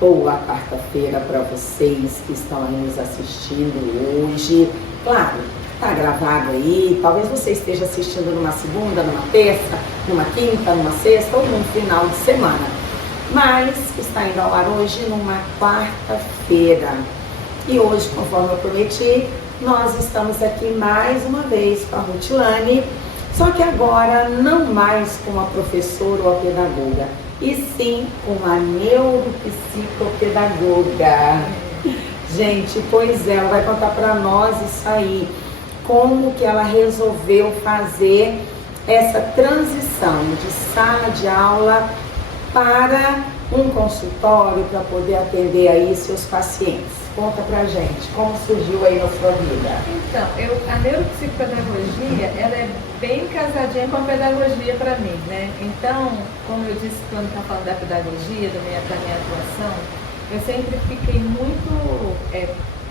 Boa quarta-feira para vocês que estão aí nos assistindo hoje. Claro, tá gravado aí, talvez você esteja assistindo numa segunda, numa terça, numa quinta, numa sexta ou num final de semana. Mas está indo ao ar hoje numa quarta-feira. E hoje, conforme eu prometi, nós estamos aqui mais uma vez com a Rutilane, só que agora não mais com a professora ou a pedagoga, e sim com a neuropsicopedagoga. Gente, pois é, ela vai contar para nós isso aí, como que ela resolveu fazer essa transição de sala de aula para um consultório para poder atender aí seus pacientes. Conta pra gente, como surgiu aí na sua vida? Então, a neuropsicopedagogia, ela é bem casadinha com a pedagogia para mim, né? Então, como eu disse quando está falando da pedagogia, da minha atuação, eu sempre fiquei muito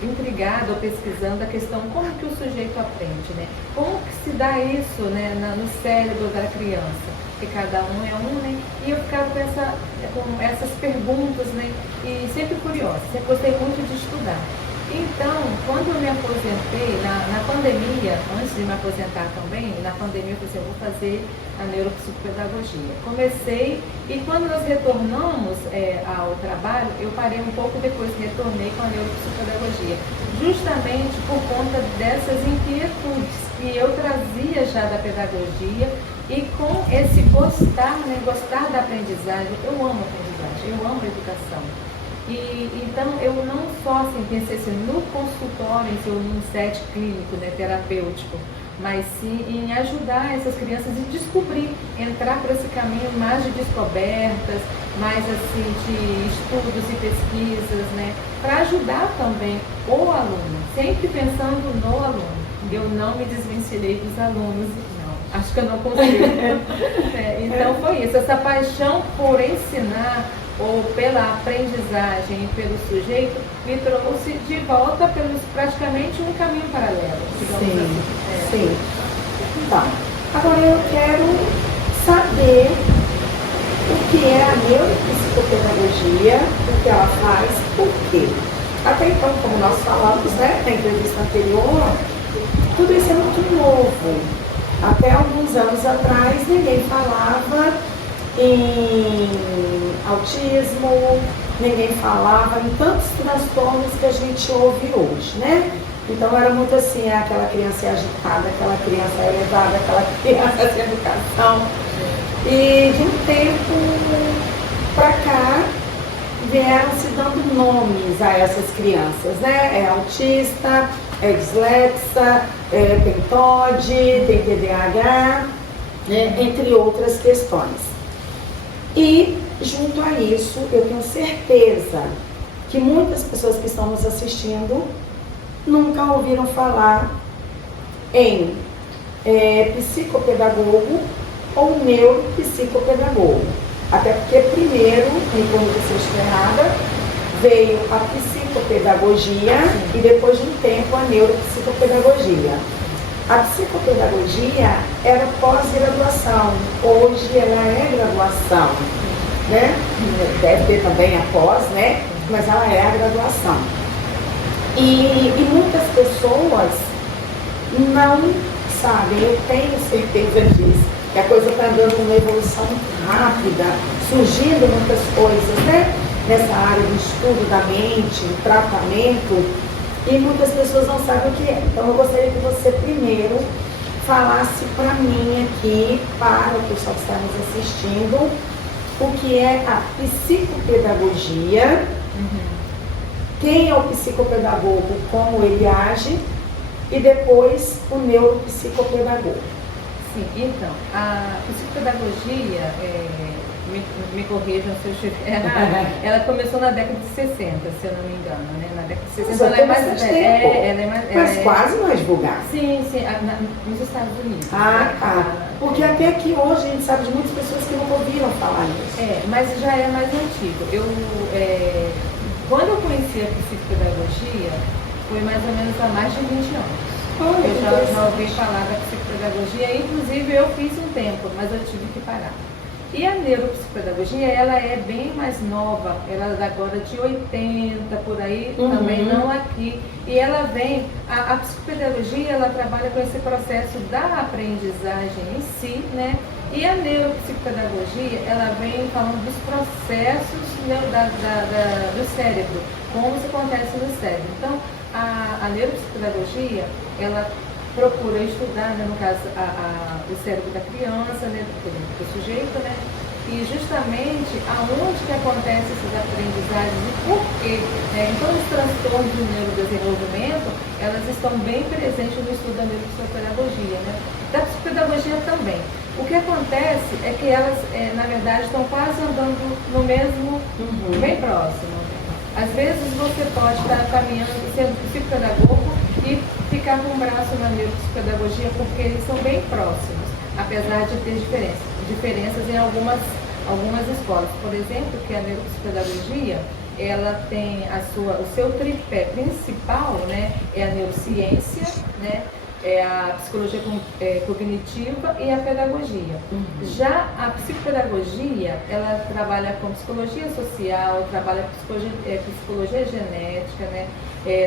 intrigada ou pesquisando a questão como que o sujeito aprende, né? Como que se dá isso, né, no cérebro da criança? Porque cada um é um, né? E eu ficava com essas perguntas, né? E sempre curiosa, sempre gostei muito de estudar. Então, quando eu me aposentei, na pandemia, antes de me aposentar também, na pandemia eu pensei, eu vou fazer a neuropsicopedagogia. Comecei, e quando nós retornamos ao trabalho, eu parei um pouco depois, retornei com a neuropsicopedagogia, justamente por conta dessas inquietudes que eu trazia já da pedagogia e com esse gostar, né, gostar da aprendizagem. Eu amo aprendizagem, eu amo educação. Então, eu não só pensei assim, no consultório, ou num set clínico, né, terapêutico, mas sim em ajudar essas crianças a descobrir, entrar por esse caminho mais de descobertas, mais assim de estudos e pesquisas, né, para ajudar também o aluno, sempre pensando no aluno. Eu não me desvencilhei dos alunos, não, acho que eu não consigo. Então foi isso, essa paixão por ensinar, ou pela aprendizagem e pelo sujeito, me trouxe de volta pelos praticamente um caminho paralelo. Sim, sim. Então, agora eu quero saber o que é a neuropsicopedagogia, o que ela faz, por quê. Até então, como nós falamos, né, na entrevista anterior, tudo isso é muito novo. Até alguns anos atrás, ninguém falava em autismo, ninguém falava em tantos transtornos que a gente ouve hoje, né? Então era muito assim, aquela criança é agitada, aquela criança é elevada, aquela criança sem educação. E de um tempo para cá vieram se dando nomes a essas crianças, né? É autista, é dislexa, tem TOD, tem TDAH, né? Entre outras questões. E, junto a isso, eu tenho certeza que muitas pessoas que estão nos assistindo nunca ouviram falar em psicopedagogo ou neuropsicopedagogo. Até porque primeiro, me corrija se eu estiver errada, veio a psicopedagogia e depois de um tempo a neuropsicopedagogia. A psicopedagogia era pós-graduação, hoje ela é graduação, né? Deve ter também a pós, né? Mas ela é a graduação. E muitas pessoas não sabem, eu tenho certeza disso, que a coisa está dando uma evolução rápida, surgindo muitas coisas, né? Nessa área do estudo da mente, do tratamento. E muitas pessoas não sabem o que é. Então eu gostaria que você primeiro falasse para mim aqui, para o pessoal que está nos assistindo, o que é a psicopedagogia, quem é o psicopedagogo, como ele age, e depois o neuropsicopedagogo. Sim, então, a psicopedagogia, me corrijam se eu estiver errada, ela começou na década de 60, se eu não me engano, né? Na década de 60 ela é mais mas quase não é divulgada. Sim, nos Estados Unidos. Porque até aqui hoje a gente sabe de muitas pessoas que não ouviram falar nisso. Mas já é mais antigo. Quando eu conheci a psicopedagogia, foi mais ou menos há mais de 20 anos. Eu já ouvi falar da psicopedagogia, inclusive eu fiz um tempo, mas eu tive que parar. E a neuropsicopedagogia, ela é bem mais nova, ela é agora de 80, por aí, também não aqui. E ela vem, a psicopedagogia, ela trabalha com esse processo da aprendizagem em si, né? E a neuropsicopedagogia, ela vem falando dos processos, né, do cérebro, como isso acontece no cérebro. Então, a neuropsicopedagogia, ela procura estudar, né, no caso, o cérebro da criança, né, do sujeito, né, e justamente aonde que acontecem essas aprendizagens e por quê. Né? Então, os transtornos do neurodesenvolvimento, elas estão bem presentes no estudo da neuropsicopedagogia, né? Da psicopedagogia também. O que acontece é que elas, na verdade, estão quase andando no mesmo, bem próximo. Às vezes você pode estar caminhando, sendo psicopedagogo e ficar com o braço na neuropsicopedagogia porque eles são bem próximos, apesar de ter diferenças em algumas escolas. Por exemplo, que a neuropsicopedagogia, ela tem o seu tripé principal, né, é a neurociência, né, é a psicologia cognitiva e a pedagogia. Já a psicopedagogia, ela trabalha com psicologia social, trabalha com psicologia genética, né?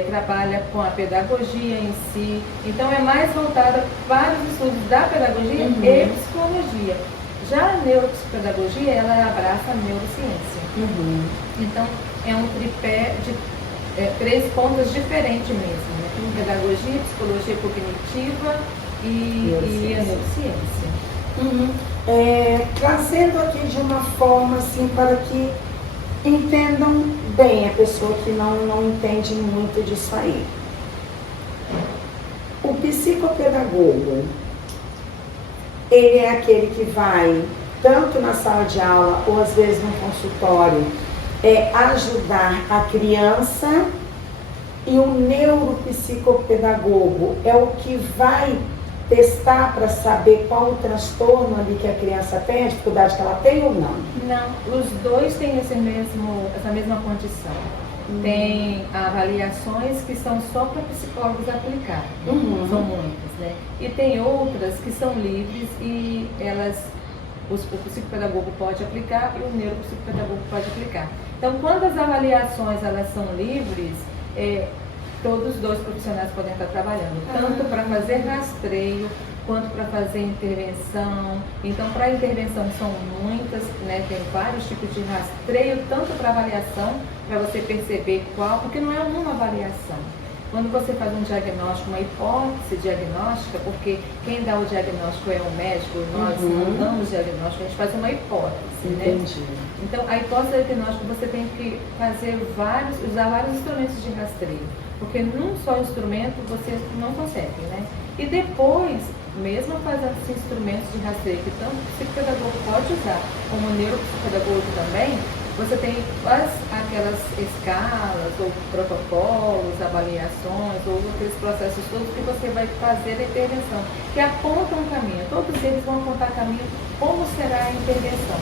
Trabalha com a pedagogia em si. Então é mais voltada para os estudos da pedagogia e psicologia. Já a neuropsicopedagogia, ela abraça a neurociência. Então é um tripé de 3 pontas diferentes mesmo, né? Pedagogia, psicologia cognitiva e a neurociência. Trazendo aqui de uma forma assim para que entendam bem a pessoa que não entende muito disso aí. O psicopedagogo, ele é aquele que vai tanto na sala de aula ou às vezes no consultório ajudar a criança, e o neuropsicopedagogo é o que vai testar para saber qual o transtorno ali que a criança tem, a dificuldade que ela tem ou não? Não, os dois têm essa mesma condição. Tem avaliações que são só para psicólogos aplicar, são muitas, né? E tem outras que são livres e o psicopedagogo pode aplicar e o neuropsicopedagogo pode aplicar. Então, quando as avaliações elas são livres, todos os 2 profissionais podem estar trabalhando, tanto para fazer rastreio, quanto para fazer intervenção. Então, para intervenção são muitas, né? Tem vários tipos de rastreio, tanto para avaliação, para você perceber porque não é uma avaliação. Quando você faz um diagnóstico, uma hipótese diagnóstica, porque quem dá o diagnóstico é o médico, nós não damos diagnóstico, a gente faz uma hipótese, Entendi. né? Então, a hipótese diagnóstica você tem que usar vários instrumentos de rastreio, porque num só instrumento você não consegue, né? E depois, mesmo fazendo esses instrumentos de rastreio, que tanto o psicopedagogo pode usar, como o neuropsicopedagogo também, você tem aquelas escalas, ou protocolos, avaliações, ou aqueles processos todos que você vai fazer a intervenção, que apontam um caminho. Todos eles vão apontar caminho como será a intervenção,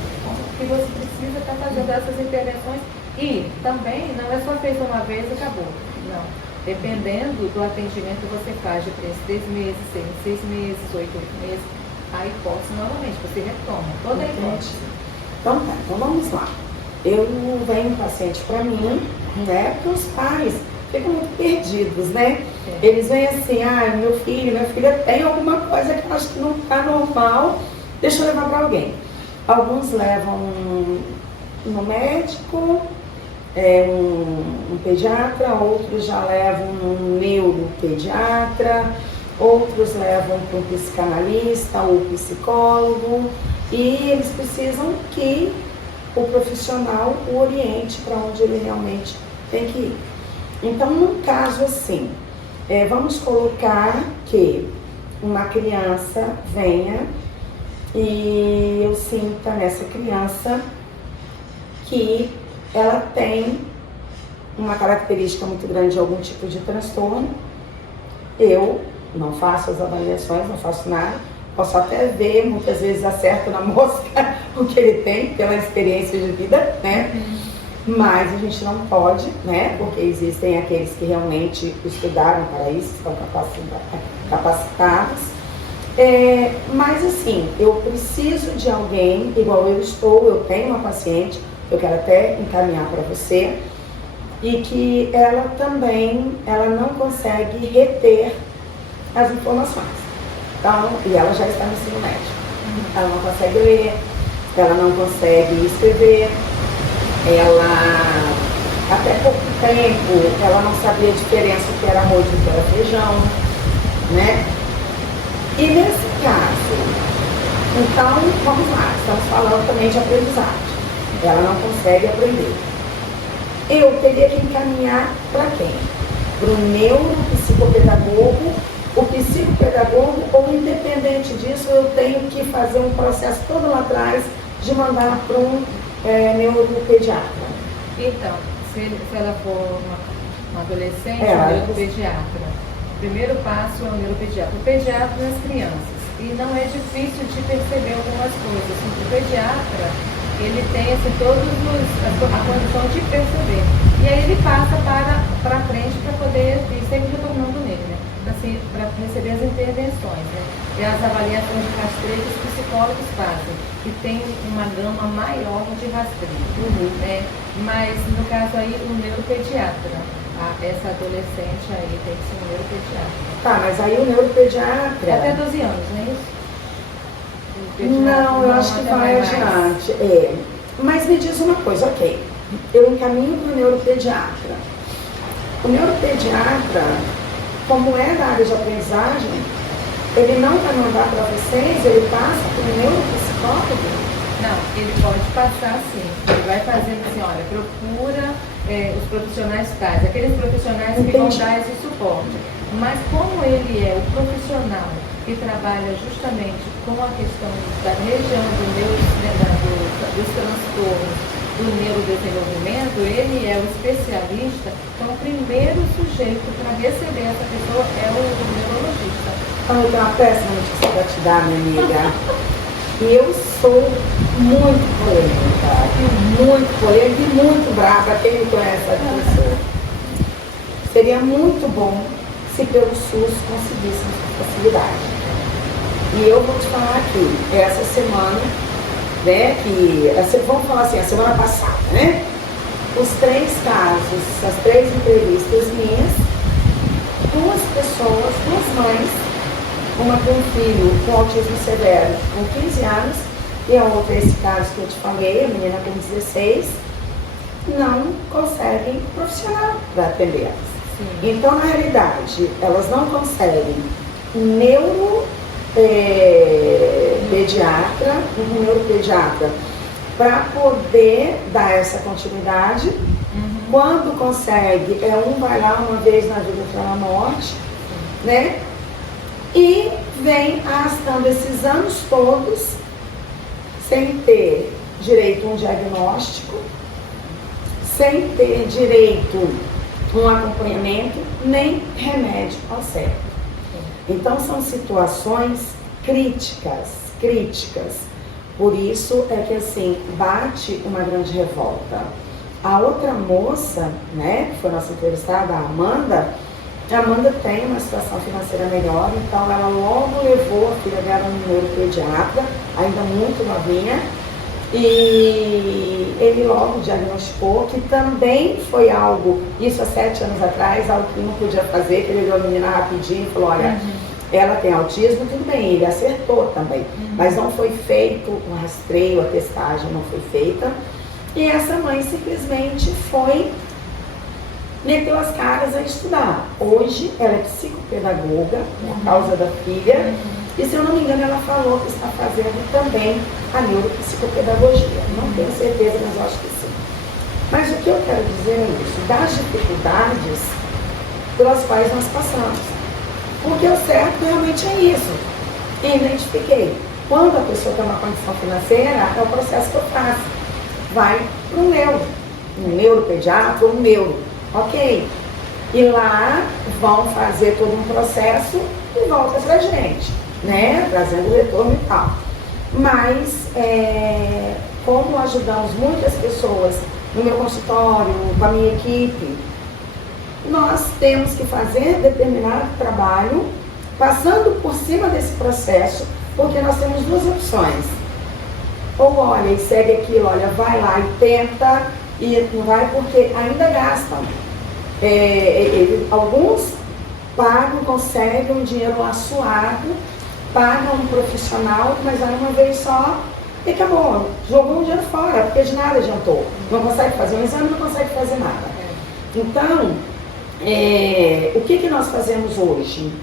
que você precisa estar fazendo essas intervenções. E também não é só feito uma vez e acabou. Não. Dependendo do atendimento que você faz de 3 meses, 6 meses, 8 meses, a hipótese novamente, você retoma toda a hipótese. Então tá, então vamos lá. Eu venho um paciente para mim, né? Porque os pais ficam muito perdidos, né? Eles vêm assim, meu filho, minha filha tem alguma coisa que eu acho que não está normal, deixa eu levar para alguém. Alguns levam no médico, um pediatra, outros já levam um neuropediatra, outros levam para um psicanalista ou psicólogo, e eles precisam que o profissional o oriente para onde ele realmente tem que ir. Então, num caso assim, vamos colocar que uma criança venha e eu sinta nessa criança que ela tem uma característica muito grande de algum tipo de transtorno. Eu não faço as avaliações, não faço nada, posso até ver, muitas vezes acerto na mosca o que ele tem pela experiência de vida, né? Mas a gente não pode, né? Porque existem aqueles que realmente estudaram para isso, estão capacitados. Mas assim, eu preciso de alguém, igual eu tenho uma paciente, eu quero até encaminhar para você, e que ela também, ela não consegue reter as informações. Então, e ela já está no ensino médio. Ela não consegue ler, ela não consegue escrever, ela, até pouco tempo, ela não sabia a diferença do que era arroz e do que era feijão, né? E nesse caso, então, vamos lá, estamos falando também de aprendizagem. Ela não consegue aprender. Eu teria que encaminhar para quem? Para o neuropsicopedagogo, o psicopedagogo, ou independente disso, eu tenho que fazer um processo todo lá atrás de mandar para um neuropediatra. Então, se ela for uma adolescente, um neuropediatra, o primeiro passo é o neuropediatra. O pediatra nas crianças. E não é difícil de perceber algumas coisas. O pediatra, ele tem assim, a condição de perceber. E aí ele passa para frente para poder ir sempre retornando nele, né? Assim, para receber as intervenções, né? E as avaliações de rastreio que os psicólogos fazem, que tem uma gama maior de rastreio. Né? Mas no caso aí, o neuropediatra. Essa adolescente aí tem que ser um neuropediatra. Tá, mas aí o neuropediatra... Até 12 anos, não é isso? Não, eu acho que vai adiante. Mas me diz uma coisa, ok. Eu encaminho para o neuropediatra. O neuropediatra, como é da área de aprendizagem, ele não vai mandar para vocês, ele passa para o neuropsicólogo? Não, ele pode passar sim. Ele vai fazendo assim, olha, procura os profissionais tais, aqueles profissionais que vão dar esse suporte. Mas como ele é o profissional que trabalha justamente com a questão da região dos transtornos do neurodesenvolvimento, ele é o especialista, então o primeiro sujeito para receber essa pessoa é o neurologista. Então, eu tenho uma péssima notícia para te dar, minha amiga. Eu sou muito polêmica e muito brava, quem me conhece sabe que eu sou. Seria muito bom se pelo SUS conseguíssemos facilidade. E eu vou te falar aqui, essa semana, né, vamos falar assim, a semana passada, né, os 3 casos, as 3 entrevistas minhas, 2 pessoas, 2 mães, uma com um filho com autismo severo com 15 anos e a outra, esse caso que eu te falei, a menina com 16, não conseguem profissional para atender. Então, na realidade, elas não conseguem um neuropediatra para poder dar essa continuidade. Quando consegue, um vai lá uma vez na vida para a morte, né? E vem arrastando esses anos todos sem ter direito a um diagnóstico, sem ter direito a um acompanhamento, nem remédio ao certo. Então são situações críticas. Por isso é que assim, bate uma grande revolta. A outra moça, né, que foi nossa entrevistada, a Amanda tem uma situação financeira melhor, então ela logo levou a filha dela no neuropediatra, ainda muito novinha, e ele logo diagnosticou que também foi algo, isso há 7 anos atrás, algo que não podia fazer, que ele deu a menina rapidinho e falou, olha, ela tem autismo, tudo bem, ele acertou também, mas não foi feito o rastreio, a testagem não foi feita, e essa mãe simplesmente meteu as caras a estudar. Hoje ela é psicopedagoga por causa da filha e, se eu não me engano, ela falou que está fazendo também a neuropsicopedagogia. Não tenho certeza, mas eu acho que sim. Mas o que eu quero dizer é isso, das dificuldades pelas quais nós passamos. Porque o certo realmente é isso. E identifiquei. Quando a pessoa tem uma condição financeira, é o processo que eu faço. Vai para um neuropediatra ou um neuro. Ok? E lá vão fazer todo um processo e volta pra gente, né? Trazendo o retorno e tal. Mas, como ajudamos muitas pessoas no meu consultório, com a minha equipe, nós temos que fazer determinado trabalho passando por cima desse processo, porque nós temos duas opções. Ou olha e segue aquilo, olha, vai lá e tenta, e não vai porque ainda gastam. Alguns pagam, conseguem um dinheiro lá suado, pagam um profissional, mas vai uma vez só e acabou. Jogou um dinheiro fora, porque de nada adiantou. Não consegue fazer um exame, não consegue fazer nada. Então, o que nós fazemos hoje?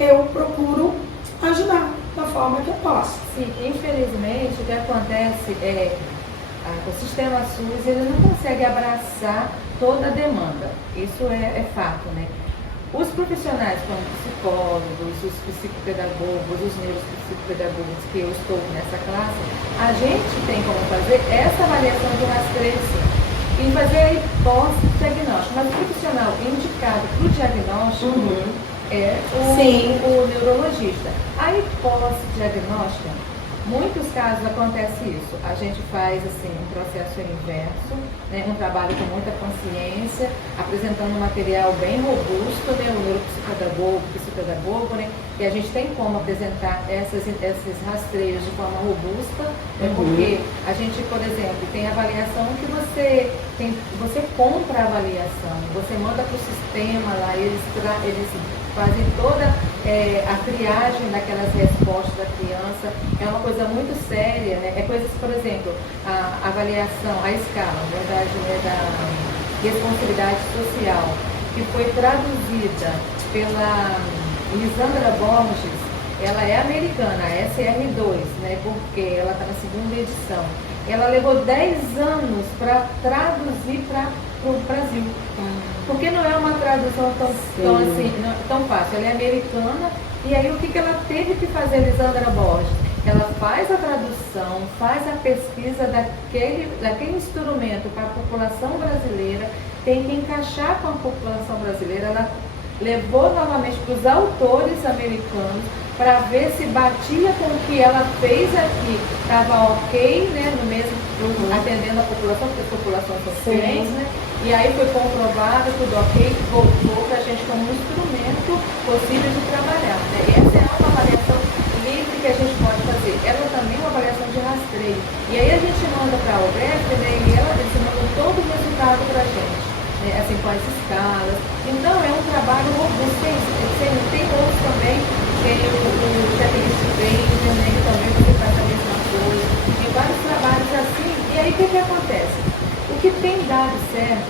Eu procuro ajudar da forma que eu posso. Sim, infelizmente o que acontece o sistema SUS ele não consegue abraçar toda a demanda. Isso é fato, né? Os profissionais como psicólogos, os psicopedagogos, os neuropsicopedagogos que eu estou nessa classe, a gente tem como fazer essa avaliação de rastreio e fazer a hipótese diagnóstica. Mas o profissional indicado para o diagnóstico é o neurologista. A hipótese diagnóstica, muitos casos acontece isso. A gente faz assim, um processo inverso, né, um trabalho com muita consciência, apresentando um material bem robusto, né, o neuropsicopedagogo, o psicopedagogo, né, e a gente tem como apresentar esses rastreios de forma robusta, né, porque a gente, por exemplo, tem avaliação que você compra a avaliação, você manda para o sistema lá, eles fazem toda a triagem daquelas respostas da criança. É uma coisa muito séria, né? É coisas, por exemplo, a avaliação, a escala, na verdade, né, da responsabilidade social, que foi traduzida pela Lisandra Borges. Ela é americana, a SR2, né? Porque ela está na segunda edição. Ela levou 10 anos para traduzir para o Brasil. Porque não é uma tradução tão fácil. Ela é americana, e aí o que ela teve que fazer, Lisandra Borges? Ela faz a tradução, faz a pesquisa daquele instrumento para a população brasileira, tem que encaixar com a população brasileira. Ela levou novamente para os autores americanos para ver se batia com o que ela fez aqui, estava ok, né, no mesmo, atendendo a população, porque a população são diferentes, né? E aí foi comprovado, tudo ok, voltou para a gente como um instrumento possível de trabalhar, né? E essa é uma avaliação livre que a gente pode fazer. Ela também é uma avaliação de rastreio. E aí a gente manda para a UBS, né, e eles mandam todo o resultado para a gente, né, assim, com as escalas. Então é um trabalho robusto. Tem outros também, tem o checklist bem, que também você faz a mesma coisa. Tem vários trabalhos assim. E aí o que acontece? O que tem dado certo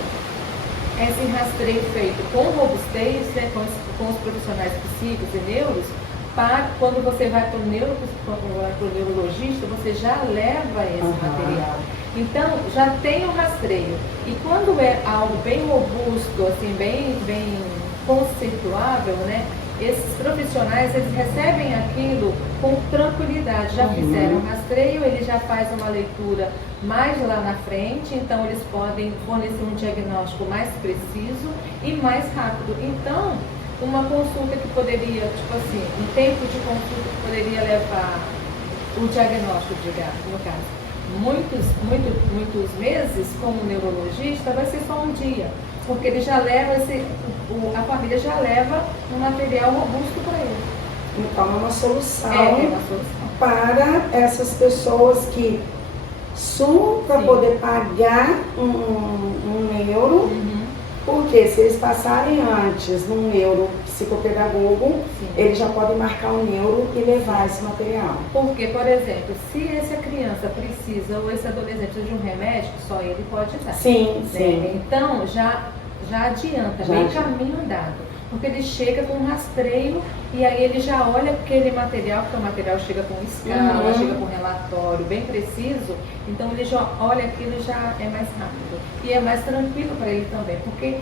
é esse rastreio feito com robustez, né, com os profissionais psíquicos e neuros, para quando você vai para o neurologista, você já leva esse material. Então, já tem o rastreio. E quando é algo bem robusto, assim, bem conceituável, né, esses profissionais, eles recebem aquilo com tranquilidade. Já fizeram o rastreio, ele já faz uma leitura mais lá na frente, então eles podem fornecer um diagnóstico mais preciso e mais rápido. Então, uma consulta que poderia, tipo assim, um tempo de consulta que poderia levar o diagnóstico, no caso, muitos meses, como neurologista, vai ser só um dia, porque ele já leva a família já leva um material robusto para ele. Então é uma solução, uma solução para essas pessoas que sumam para poder pagar um neuro. Porque se eles passarem antes num neuropsicopedagogo, eles já podem marcar um neuro e levar esse material. Porque, por exemplo, se essa criança precisa ou esse adolescente precisa de um remédio, só ele pode dar. Sim, né? sim. Então, já adianta, bem caminho andado. Porque ele chega com um rastreio e aí ele já olha aquele material, porque o material chega com escala, chega com relatório bem preciso, então ele já olha aquilo e já é mais rápido. E é mais tranquilo para ele também, porque,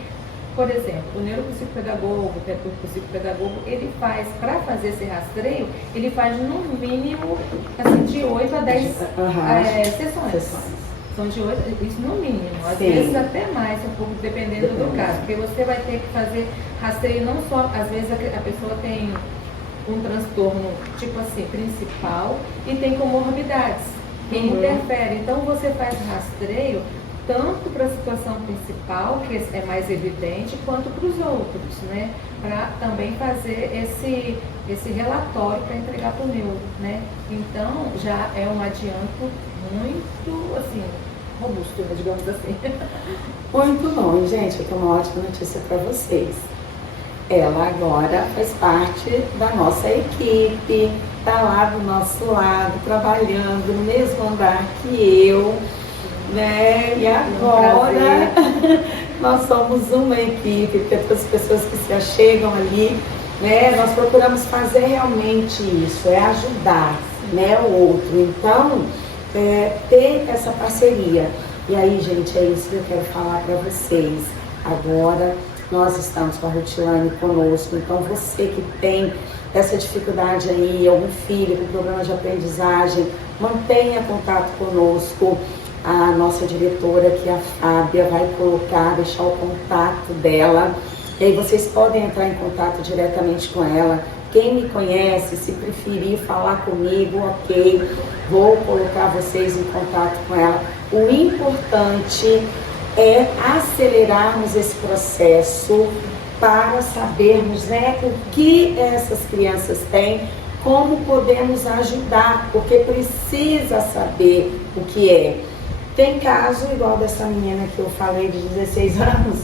por exemplo, o neuropsicopedagogo, o psicopedagogo, ele faz, para fazer esse rastreio, ele faz no mínimo assim, de 8 a 10 sessões. São de 8, isso no mínimo, às vezes até mais, um pouco dependendo do caso, porque você vai ter que fazer rastreio não só, às vezes a pessoa tem um transtorno, tipo assim, principal, e tem comorbidades que interferem. Então você faz rastreio tanto para a situação principal, que é mais evidente, quanto para os outros, né? Para também fazer esse relatório para entregar para o neuro, né? Então, já é um adianto muito, assim, robusto, né, digamos assim. Muito bom, gente. Eu tenho uma ótima notícia para vocês. Ela agora faz parte da nossa equipe, está lá do nosso lado, trabalhando no mesmo andar que eu, né? E agora nós somos uma equipe, porque todas as pessoas que se achegam ali, né? Nós procuramos fazer realmente isso, é ajudar, né, o outro. Então, ter essa parceria. E aí, gente, é isso que eu quero falar para vocês. Agora, nós estamos com a Rutilane conosco, então você que tem essa dificuldade aí, algum filho com problema de aprendizagem, mantenha contato conosco. A nossa diretora aqui, a Fábia, vai deixar o contato dela, e aí vocês podem entrar em contato diretamente com ela. Quem me conhece, se preferir falar comigo, ok, vou colocar vocês em contato com ela. O importante é acelerarmos esse processo para sabermos, né, o que essas crianças têm, como podemos ajudar, porque precisa saber o que é. Tem caso igual dessa menina que eu falei de 16 anos,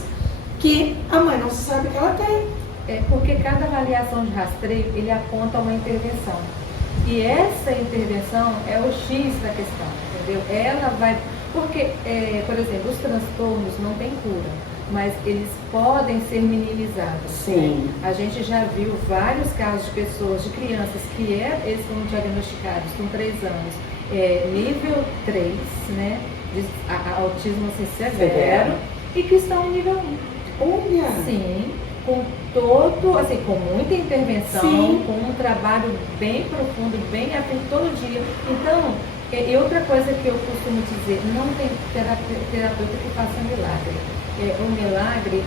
que a mãe não sabe que ela tem. É porque cada avaliação de rastreio, ele aponta uma intervenção. E essa intervenção é o X da questão, entendeu? Ela vai... Porque, por exemplo, os transtornos não têm cura, mas eles podem ser minimizados. Sim. Né? A gente já viu vários casos de pessoas, de crianças que eles foram diagnosticados com 3 anos, nível 3, né? De autismo assim, severo, e que estão em nível 1. Olha! Sim, com todo, assim, com muita intervenção, sim, com um trabalho bem profundo, bem atento todo dia. Então, e outra coisa que eu costumo dizer, não tem terapeuta que faça milagre. O milagre,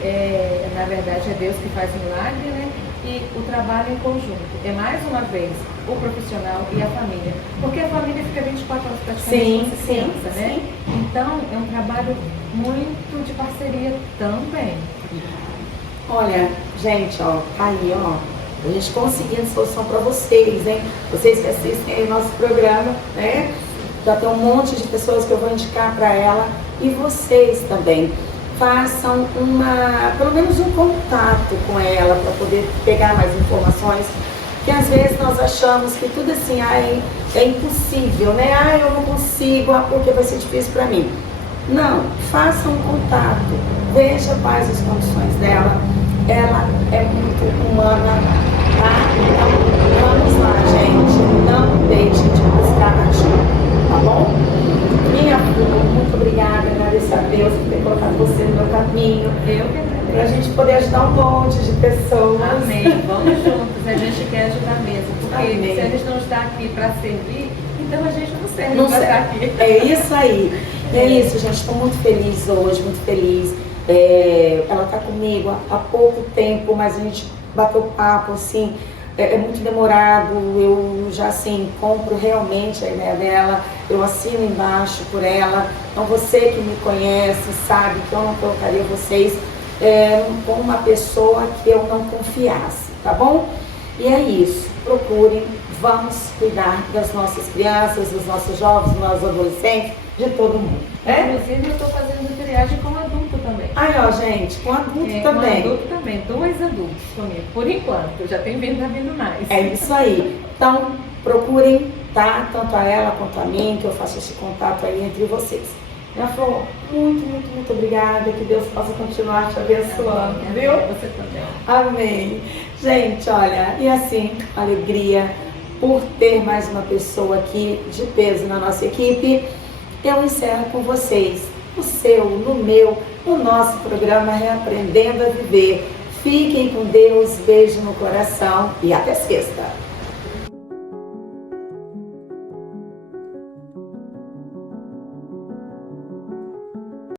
na verdade, é Deus que faz milagre, né? E o trabalho em conjunto. É mais uma vez o profissional e a família. Porque a família fica 24 horas praticamente com essa criança, né? Então, é um trabalho muito de parceria também. Olha, gente, ó, tá aí, ó. A gente conseguindo solução para vocês, hein? Vocês que assistem aí o nosso programa, né? Já tem um monte de pessoas que eu vou indicar para ela. E vocês também. Façam pelo menos um contato com ela para poder pegar mais informações. Que às vezes nós achamos que tudo assim, é impossível, né? Eu não consigo, porque vai ser difícil para mim. Não, façam um contato. Veja quais as condições dela. Ela é muito humana, tá? Então, vamos lá, gente. Não deixe de buscar ajuda, tá bom? Minha filha, muito obrigada, agradeço a Deus por ter colocado você no meu caminho. Eu que agradeço. Pra gente poder ajudar um monte de pessoas. Amém. Vamos juntos, a gente quer ajudar mesmo. Porque Amém. Se a gente não está aqui para servir, então a gente não serve para estar aqui. É isso aí. É isso, gente. Estou muito feliz hoje, muito feliz. Ela está comigo há pouco tempo, mas a gente bateu papo, assim, é muito demorado. Eu já, assim, compro realmente a ideia dela, eu assino embaixo por ela. Então, você que me conhece sabe que eu não colocaria vocês com uma pessoa que eu não confiasse, tá bom? E é isso, procurem, vamos cuidar das nossas crianças, dos nossos jovens, dos nossos adolescentes, de todo mundo. Inclusive, eu estou fazendo triagem com adulto também. Aí, ó, gente, com adulto também. Com adulto também, 2 adultos comigo, por enquanto. Já tem vindo mais. É isso aí. Então, procurem, tá? Tanto a ela quanto a mim, que eu faço esse contato aí entre vocês. Minha flor, muito, muito, muito obrigada. Que Deus possa continuar te abençoando, Amém. viu? Você também. Amém. Gente, olha, e assim, alegria por ter mais uma pessoa aqui de peso na nossa equipe. Eu encerro com vocês, no seu, no meu, no nosso programa Reaprendendo a Viver. Fiquem com Deus, beijo no coração e até sexta.